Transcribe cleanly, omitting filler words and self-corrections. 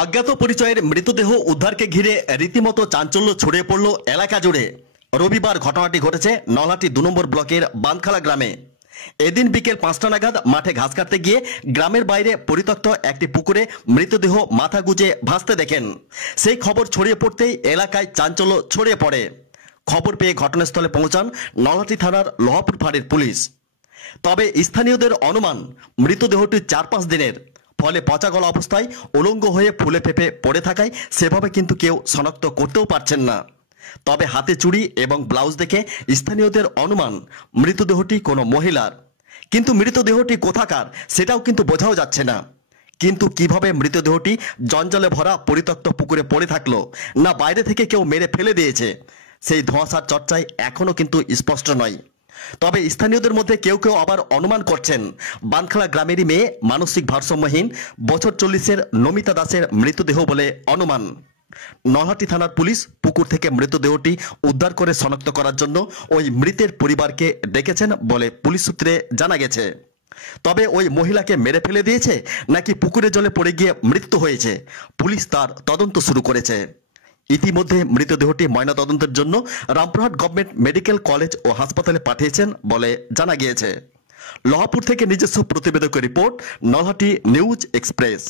অজ্ঞাত পরিচয়ের মৃতদেহ উদ্ধারকে ঘিরে রীতিমতো চাঞ্চল্য ছড়িয়ে পড়ল এলাকা জুড়ে। রবিবার ঘটনাটি ঘটেছে নলহাটি ২ নম্বর ব্লকের বানখালা গ্রামে। এদিন বিকেল ৫টা নাগাদ মাঠে ঘাস কাটতে গিয়ে গ্রামের বাইরে পরিত্যক্ত একটি পুকুরে মৃতদেহ মাথা গুজে ভাসতে দেখেন। সেই খবর ছড়িয়ে পড়তেই এলাকায় চাঞ্চল্য ছড়িয়ে পড়ে। খবর পেয়ে ঘটনাস্থলে পৌঁছান নলহাটি থানার লোহাপুর ফাঁড়ির পুলিশ। তবে স্থানীয়দের অনুমান মৃতদেহটি ৪-৫ দিনের, ফলে পচাগলা অবস্থায় উলঙ্গ হয়ে ফুলে ফেপে পড়ে থাকায় সেভাবে কিন্তু কেউ শনাক্ত করতেও পারছেন না। তবে হাতে চুড়ি এবং ব্লাউজ দেখে স্থানীয়দের অনুমান মৃতদেহটি কোনো মহিলার, কিন্তু মৃতদেহটি কোথাকার সেটাও কিন্তু বোঝাও যাচ্ছে না। কিন্তু কিভাবে মৃতদেহটি জঞ্জালে ভরা পরিত্যক্ত পুকুরে পড়ে থাকলো, না বাইরে থেকে কেউ মেরে ফেলে দিয়েছে, সেই ধোঁয়াশার চর্চায় এখনও কিন্তু স্পষ্ট নয়। তবে স্থানীয়দের মধ্যে কেউ কেউ আবার অনুমান করছেন বানখালা গ্রামেরই মেয়ে, মানসিক ভারসাম্যহীন, বছর 40-এর নমিতা দাসের মৃতদেহ বলে অনুমান। নলহাটি থানার পুলিশ পুকুর থেকে মৃতদেহটি উদ্ধার করে শনাক্ত করার জন্য ওই মৃতের পরিবারকে ডেকেছেন বলে পুলিশ সূত্রে জানা গেছে। তবে ওই মহিলাকে মেরে ফেলে দিয়েছে নাকি পুকুরে জলে পড়ে গিয়ে মৃত্যু হয়েছে, পুলিশ তার তদন্ত শুরু করেছে। ইতিমধ্যে মৃতদেহটি ময়নাতদন্তের জন্য রামপুরহাট গভর্নমেন্ট মেডিকেল কলেজ ও হাসপাতালে পাঠিয়েছেন বলে জানা গিয়েছে। লোহাপুর থেকে নিজস্ব প্রতিবেদকের রিপোর্ট, নলহাটি নিউজ এক্সপ্রেস।